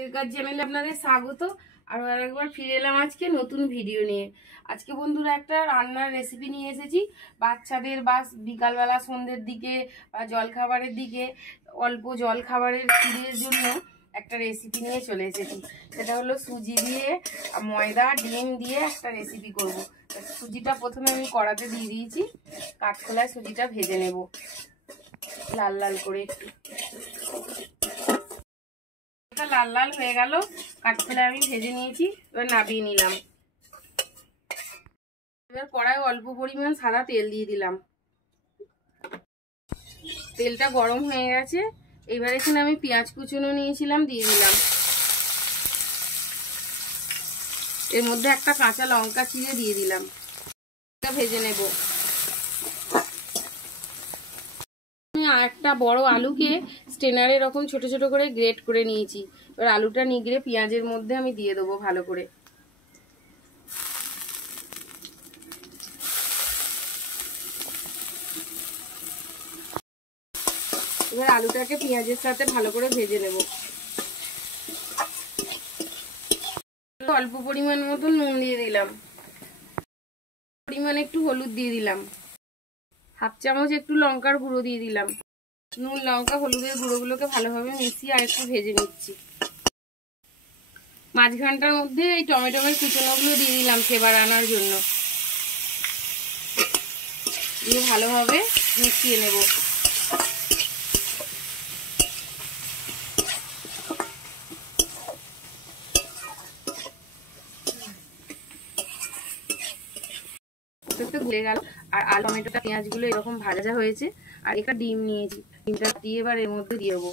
হাতের কাজ চ্যানেলে আপনাদের স্বাগত। আরো আরেকবার ফিরে এলাম আজকে নতুন ভিডিও নিয়ে। আজকে বন্ধুরা একটা রান্নার রেসিপি নিয়ে এসেছি। বাচ্চাদের বা বিকালবেলা সন্ধ্যের দিকে বা জলখাবারের দিকে অল্প জলখাবারের খিদের জন্য একটা রেসিপি নিয়ে চলে এসেছি। সেটা হলো সুজি দিয়ে ময়দা ডিম দিয়ে একটা রেসিপি করব। সুজিটা প্রথমে আমি কড়াতে দিয়ে দিয়েছি, কাঠখোলায় সুজিটা ভেজে নেব লাল লাল করে। একটু লাল লাল হয়ে গেল, কাঠখোলায় আমি ভেজে নিয়েছি। এবার নামিয়ে নিলাম। এবার কড়ায় অল্প পরিমাণ সাদা তেল দিয়ে দিলাম। তেলটা গরম হয়ে গেছে। এবার এখানে আমি পেঁয়াজ কুচনো নিয়েছিলাম, দিয়ে দিলাম। এর মধ্যে একটা কাঁচা লঙ্কা চিড়ে দিয়ে দিলাম। এটা ভেজে নেব। আমি একটা বড় আলুকে স্টেনারে এরকম ছোট ছোট করে গ্রেট করে নিয়েছি। এবার আলুটা নিগড়ে পেঁয়াজের মধ্যে আমি দিয়ে দেবো ভালো করে। এবার আলুটাকে পেঁয়াজের সাথে ভালো করে ভেজে নেব। অল্প পরিমাণ মতো নুন দিয়ে দিলাম, পরিমাণ একটু হলুদ দিয়ে দিলাম, হাফ চামচ একটু লঙ্কার গুঁড়ো দিয়ে দিলাম। নুন লঙ্কা হলুদের গুঁড়োগুলোকে ভালোভাবে মিশিয়ে আর একটু ভেজে নিচ্ছি। মাঝখানটার মধ্যে এই টমেটোমের কুচনোগুলো দিয়ে দিলাম ফ্লেভার আনার জন্য। দিয়ে ভালোভাবে মিশিয়ে নেব। ঘুরে গেল আর আলু টমেটোটা পেঁয়াজগুলো এরকম ভাজা হয়েছে। আর একটা ডিম নিয়েছি, ডিমটা দিয়ে এবার এর মধ্যে দিয়ে দেবো।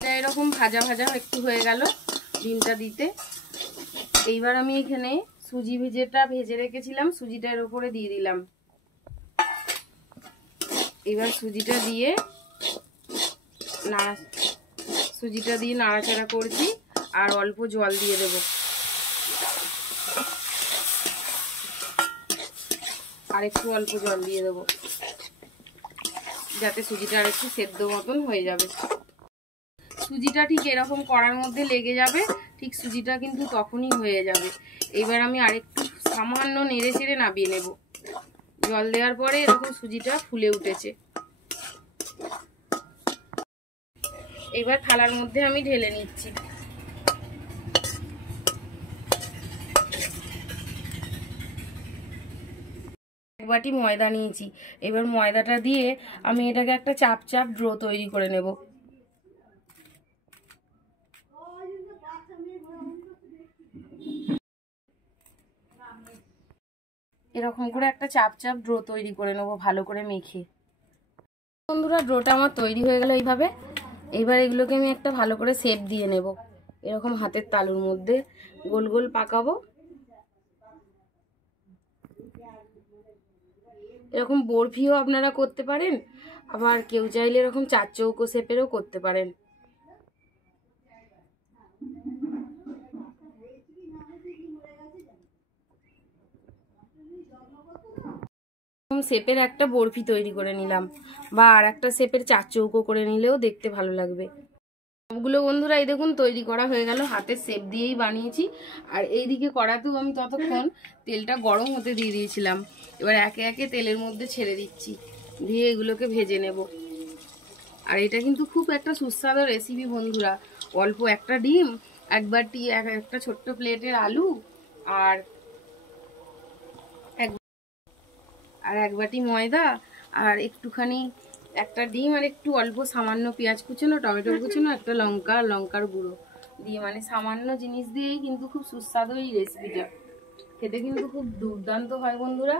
এরকম ভাজা ভাজা একটু হয়ে গেল ডিমটা দিতে। এইবার আমি এখানে সুজি ভেজে রেখেছিলাম, সুজিটা এর উপরে দিয়ে দিলাম। এবার সুজিটা দিয়ে নাড়াচাড়া করছি আর অল্প জল দিয়ে দেব। আর একটু অল্প জল দিয়ে দেবো যাতে সুজিটা আর একটু সেদ্ধ মতন হয়ে যাবে। সুজিটা ঠিক এরকম কড়ার মধ্যে লেগে যাবে, ঠিক সুজিটা কিন্তু তখনই হয়ে যাবে। এবার আমি আরেকটু সামান্য নেড়ে চেড়ে নামিয়ে নেব। জল দেওয়ার পরে এরকম সুজিটা ফুলে উঠেছে। এবার থালার মধ্যে আমি ঢেলে নিচ্ছি। এক বাটি ময়দা নিয়েছি। এবার ময়দাটা দিয়ে আমি এটাকে একটা চাপ চাপ ডো তৈরি করে নেব। এরকম করে একটা চাপ চাপ ডো তৈরি করে নেব ভালো করে মেখে। বন্ধুরা, ডোটা আমার তৈরি হয়ে গেল এইভাবে। এইবার এগুলোকে আমি একটা ভালো করে শেপ দিয়ে নেব। এরকম হাতের তালুর মধ্যে গোল গোল পাকাবো। এরকম বরফিও আপনারা করতে পারেন, আবার কেউ চাইলে এরকম চার চৌকো শেপেরও করতে পারেন। শেপের একটা বরফি তৈরি করে নিলাম, বা আর একটা শেপের চার চৌকো করে নিলেও দেখতে ভালো লাগবে। সবগুলো বন্ধুরা এই দেখুন তৈরি করা হয়ে গেল। হাতের শেপ দিয়েই বানিয়েছি। আর এইদিকে কড়াতেও আমি ততক্ষণ তেলটা গরম হতে দিয়ে দিয়েছিলাম। এবার একে একে তেলের মধ্যে ছেড়ে দিচ্ছি, দিয়ে এগুলোকে ভেজে নেব। আর এটা কিন্তু খুব একটা সুস্বাদু রেসিপি বন্ধুরা। অল্প একটা ডিম, একটা ছোট্ট প্লেটের আলু, আর এক বাটি ময়দা, আর একটুখানি একটা ডিম, আর একটু অল্প সামান্য পেঁয়াজ কুচনো, টমেটো কুচনো, একটা লঙ্কার গুঁড়ো দিয়ে, মানে সামান্য জিনিস দিয়েই কিন্তু খুব সুস্বাদু এই রেসিপিটা। খেতে কিন্তু খুব দুর্দান্ত হয় বন্ধুরা।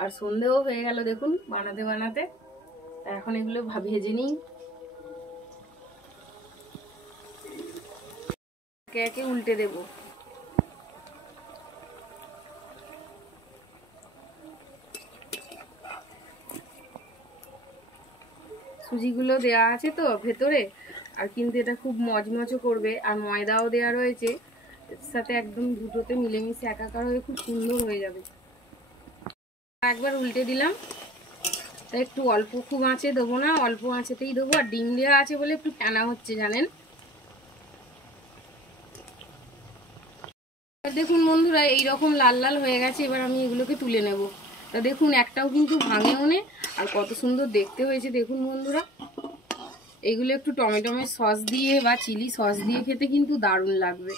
আর সন্ধেও হয়ে গেল দেখুন বানাতে বানাতে। এখন এগুলো ভেজে নিই। একে একে উল্টে দেব। সুজিগুলো দেওয়া আছে তো ভেতরে, আর কিন্তু এটা খুব মচমচো করবে। আর ময়দাও দেওয়া রয়েছে এর সাথে, একদম দুটোতে মিলেমিশে একাকার হয়ে খুব সুন্দর হয়ে যাবে। একবার উল্টে দিলাম। তা একটু অল্প খুব আঁচে দেবো না, অল্প আঁচেতেই দেবো। আর ডিম দেওয়া আছে বলে একটু টানা হচ্ছে জানেন। দেখুন বন্ধুরা এইরকম লাল লাল হয়ে গেছে। এবার আমি এগুলোকে তুলে নেব। তা দেখুন একটাও কিন্তু ভাঙেও নে, আর কত সুন্দর দেখতে হয়েছে দেখুন বন্ধুরা। এইগুলো একটু টমেটোমের সস দিয়ে বা চিলি সস দিয়ে খেতে কিন্তু দারুণ লাগবে।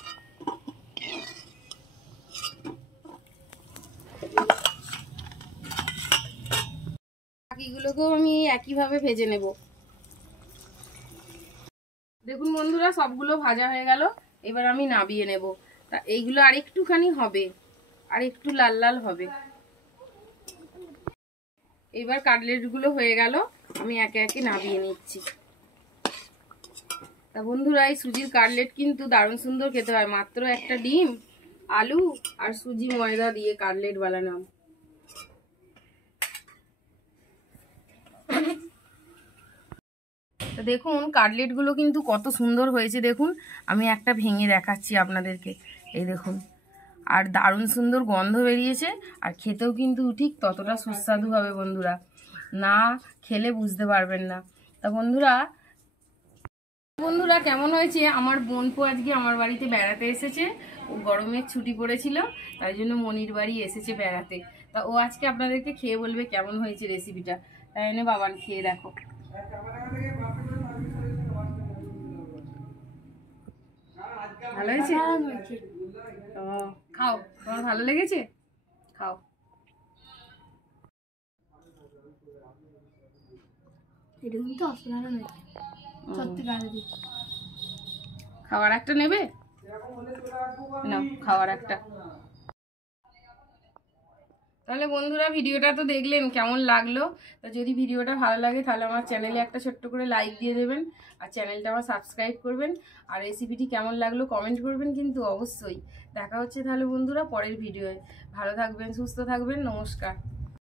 বাকিগুলোকেও আমি একইভাবে ভেজে নেব। দেখুন বন্ধুরা সবগুলো ভাজা হয়ে গেল। এবার আমি নামিয়ে নেব। তা এইগুলো আরেকটুখানি হবে, আর একটু লাল লাল হবে। এবার কাটলেটগুলো হয়ে গেল, আমি একে একে নামিয়ে নিচ্ছি। তা বন্ধুরা এই সুজির কাটলেট কিন্তু দারুণ সুন্দর খেতে হয়। মাত্র একটা ডিম, আলু আর সুজি ময়দা দিয়ে কাটলেট বানালাম। তো দেখুন কাটলেটগুলো কিন্তু কত সুন্দর হয়েছে দেখুন। আমি একটা ভেঙে দেখাচ্ছি আপনাদেরকে, এই দেখুন। আর দারুণ সুন্দর গন্ধ বেরিয়েছে, আর খেতেও কিন্তু ঠিক ততটা সুস্বাদু হবে বন্ধুরা, না খেলে বুঝতে পারবেন না। তা বন্ধুরা কেমন হয়েছে? আমার বোনপো আজকে আমার বাড়িতে বেড়াতে এসেছে। ও গরমের ছুটি পড়েছিল, তাই জন্য মনির বাড়ি এসেছে বেড়াতে। তা ও আজকে আপনাদেরকে খেয়ে বলবে কেমন হয়েছে রেসিপিটা। তাই জন্য বাবান খেয়ে দেখো। ভালো হয়েছে? ও খাও, তোমার ভালো লেগেছে? খাও। খাওয়ার একটা নেবে? নাও খাওয়ার একটা। তাহলে বন্ধুরা ভিডিওটা তো দেখলেন, কেমন লাগলো? তো যদি ভিডিওটা ভালো লাগে তাহলে আমার চ্যানেলে একটা ছোট্ট করে লাইক দিয়ে দেবেন, আর চ্যানেলটা আমার সাবস্ক্রাইব করবেন। আর রেসিপিটি কেমন লাগলো কমেন্ট করবেন কিন্তু অবশ্যই। দেখা হচ্ছে তাহলে বন্ধুরা পরের ভিডিওয়। ভালো থাকবেন, সুস্থ থাকবেন, নমস্কার।